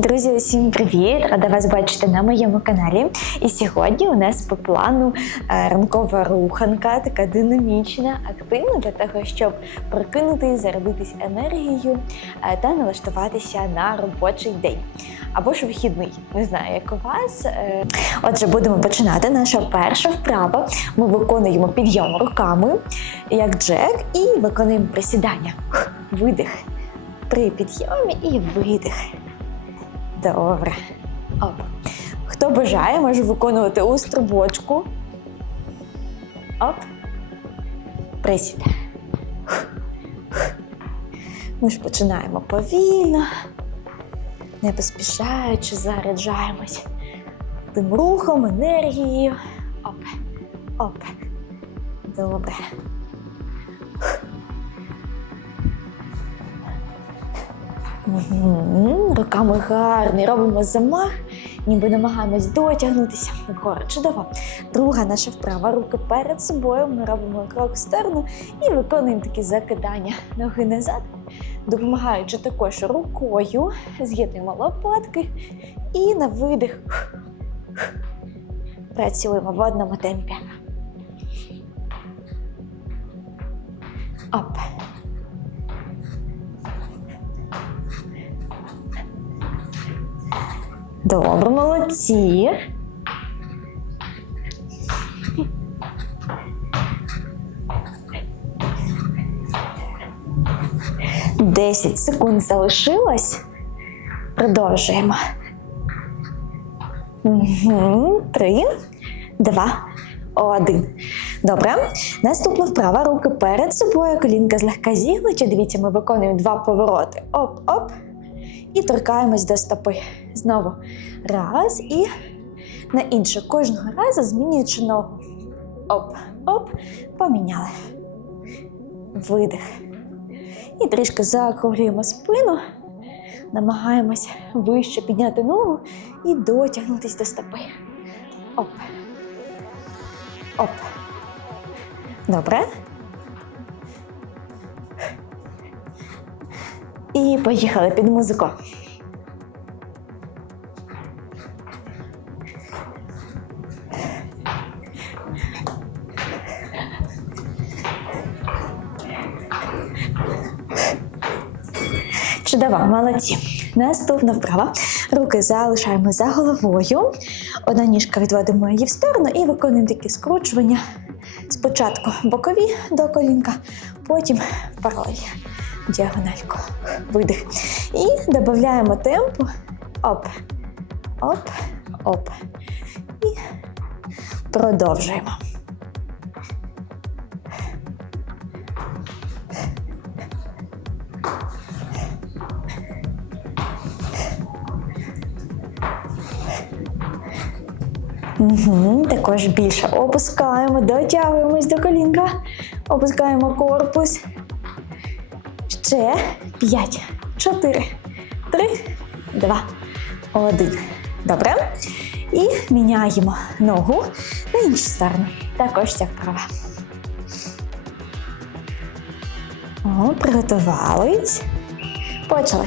Друзі, усім привіт! Рада вас бачити на моєму каналі. І сьогодні у нас по плану е, ранкова руханка, така динамічна, активна для того, щоб прокинутись, зарядитись енергією е, та налаштуватися на робочий день. Або ж вихідний. Не знаю, як у вас. Е, Отже, будемо починати. Наша перша вправа. Ми виконуємо підйом руками, як джек, і виконуємо присідання. Видих. При підйомі і видих. Добре. Оп. Хто бажає, може виконувати у стрибочку. Оп. Присід. Ми ж починаємо повільно, не поспішаючи, заряджаємось тим рухом, енергією. Оп. Оп. Добре. Руками гарний, робимо замах, ніби намагаємось дотягнутися вгору. Чудово. Друга наша вправа. Руки перед собою. Ми робимо крок в сторону і виконуємо такі закидання ноги назад, допомагаючи також рукою, з'єднуємо лопатки і на видих працюємо в одному темпі. Оп. Добре, молодці. Десять секунд залишилось. Продовжуємо. Три, два, один. Добре. Наступна вправа. Руки перед собою, колінка злегка зігнуті. Дивіться, ми виконуємо два повороти. Оп-оп. І торкаємось до стопи. Знову раз і на інше. Кожного разу змінюючи ногу. Оп, оп, поміняли. Видих. І трішки заокруглюємо спину. Намагаємось вище підняти ногу і дотягнутися до стопи. Оп. Оп. Добре. І поїхали під музику. Чудово, молодці. Наступна вправа. Руки залишаємо за головою. Одна ніжка відводимо її в сторону і виконуємо такі скручування. Спочатку бокові до колінка, потім в паралель. Діагональку. Видих. І додаємо темпу. Оп. Оп. Оп. І продовжуємо. Угу, також більше опускаємо, дотягуємось до колінка, опускаємо корпус. Ще 5, 4, 3, 2, 1. Добре. І міняємо ногу на іншу сторону. Також ця вправа. О, приготувались. Почали.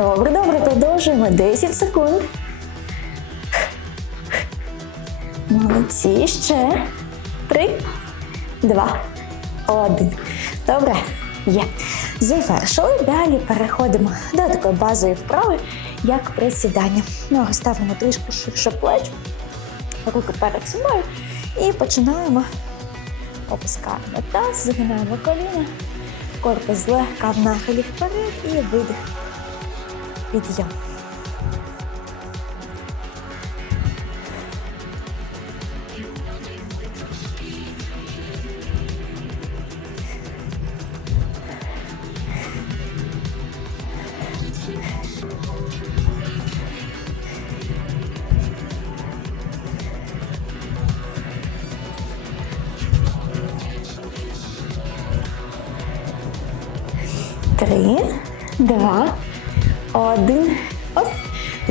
Добре, добре, продовжуємо. 10 секунд. Молодці. Ще. Три, два, один. Добре. Є. Завершили. Далі переходимо до такої базової вправи, як присідання. Ноги ставимо трішки ширше плеч, руки перед собою. І починаємо. Опускаємо таз, згинаємо коліна, корпус злегка в нахилі вперед і видих підйом.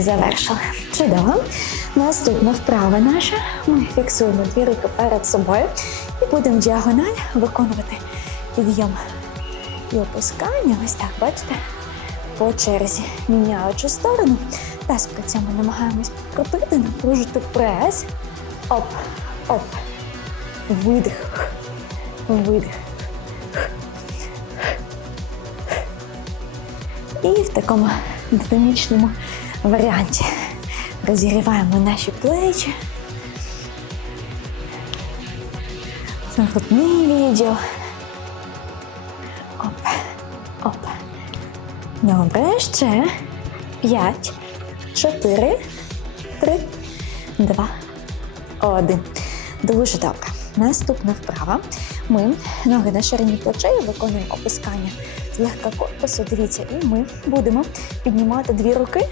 Завершили. Чудово. Наступна вправа наша. Ми фіксуємо дві руки перед собою і будемо діагональ виконувати підйом і опускання. Ось так, бачите? По черзі, міняючи сторону. Таз при цьому намагаємось підкрутити, напружити прес. Оп, оп. Видих. Видих. І в такому динамічному варіанті розігріваємо наші плечі. Грудний відділ. Оп, оп. Добре, ще. П'ять, чотири, три, два, один. Дуже добре. Наступна вправа. Ми ноги на ширині плечей виконуємо опускання злегка корпусу. Дивіться, і ми будемо піднімати дві руки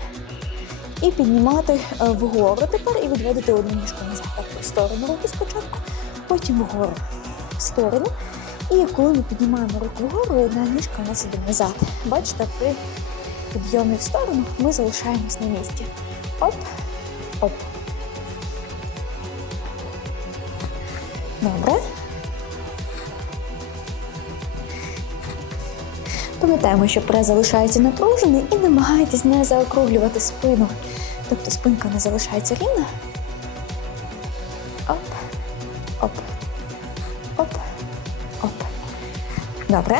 і піднімати е, вгору тепер і відводити одну ніжку назад. Так, в сторону руки спочатку, потім вгору в сторону. І коли ми піднімаємо руку вгору, одна ніжка у нас іде назад. Бачите, при підйомі в сторону ми залишаємось на місці. Оп, оп. Добре. Пам'ятаємо, що прес залишається напружений і намагайтесь не заокруглювати спину. Тобто спинка не залишається рівна. Оп, оп, оп, оп. Добре.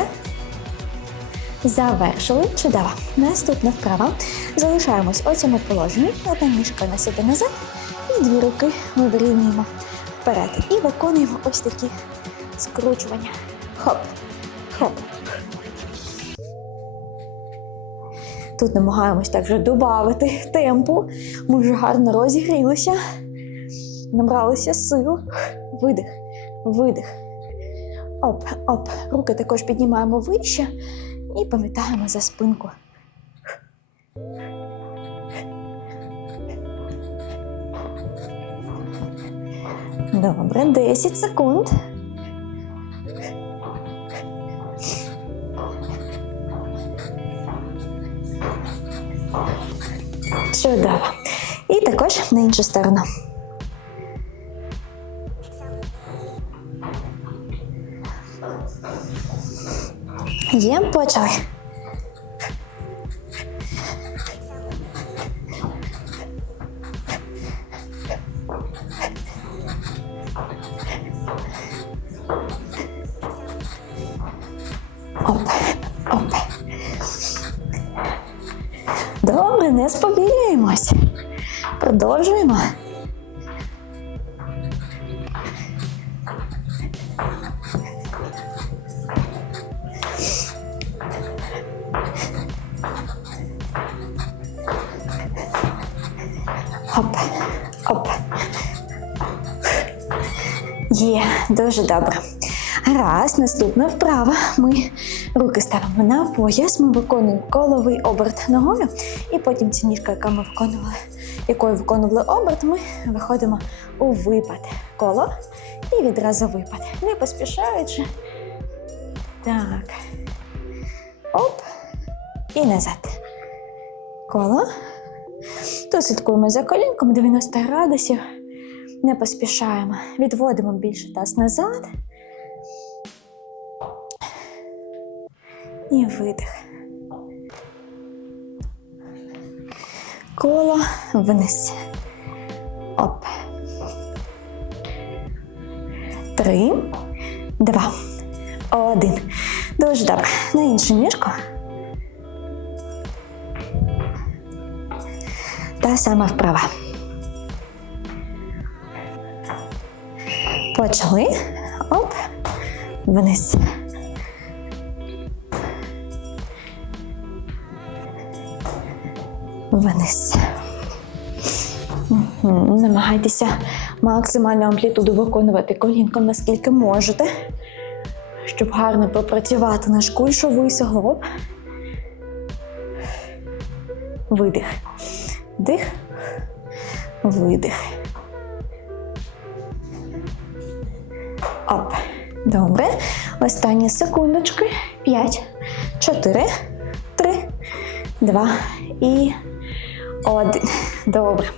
Завершили. Чудово. Наступна вправа. Залишаємось у цьому положенні. Одна ніжка нас іде назад. І дві руки ми вирівнюємо вперед. І виконуємо ось такі скручування. Хоп, хоп. Тут намагаємось так вже додати темпу. Ми вже гарно розігрілися, набралися сил. Видих, видих. Оп, оп. Руки також піднімаємо вище і пам'ятаємо за спинку. Добре, 10 секунд. Також на іншу сторону. Є, почали. Продовжуємо. Оп, оп. Є, дуже добре. Раз, наступна вправа. Ми руки ставимо на пояс, ми виконуємо коловий оберт ногою, і потім ця ніжка, яка ми виконували, якою виконували оберт, ми виходимо у випад. Коло і відразу випад. Не поспішаючи. Так. Оп. І назад. Коло. Тут слідкуємо за колінком 90 градусів. Не поспішаємо. Відводимо більше таз назад. І видих. Коло вниз. Оп. Три, два, один. Дуже добре. На іншу ніжку. Та сама вправа. Почали. Оп. Вниз. Вниз. Намагайтеся максимальну амплітуду виконувати колінком, наскільки можете, щоб гарно попрацювати наш кульшовий суглоб. Видих. Дих. Видих. Оп. Добре. Останні секундочки. П'ять, чотири, два і один. Добре.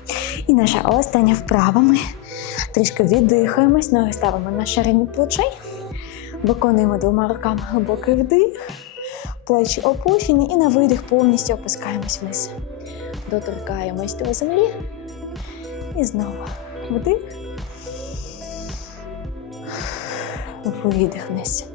І наша остання вправа. Ми трішки віддихаємось, ноги ставимо на ширині плечей, виконуємо двома руками глибокий вдих, плечі опущені і на видих повністю опускаємось вниз. Доторкаємось до землі. І знову вдих. Видих вниз.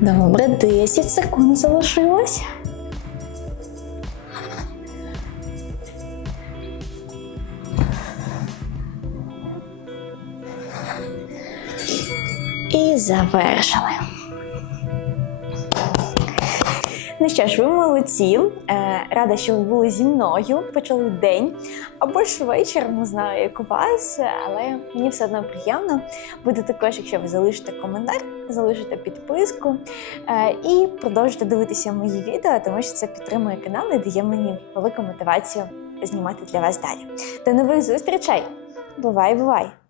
Добре, 10 секунд залишилось. І завершили. Ну що ж, ви молодці. Е, Рада, що ви були зі мною, почали день або ж вечір, не знаю, як у вас, але мені все одно приємно. Буде також, якщо ви залишите коментар, залишите підписку е, і продовжите дивитися мої відео, тому що це підтримує канал і дає мені велику мотивацію знімати для вас далі. До нових зустрічей! Бувай, бувай!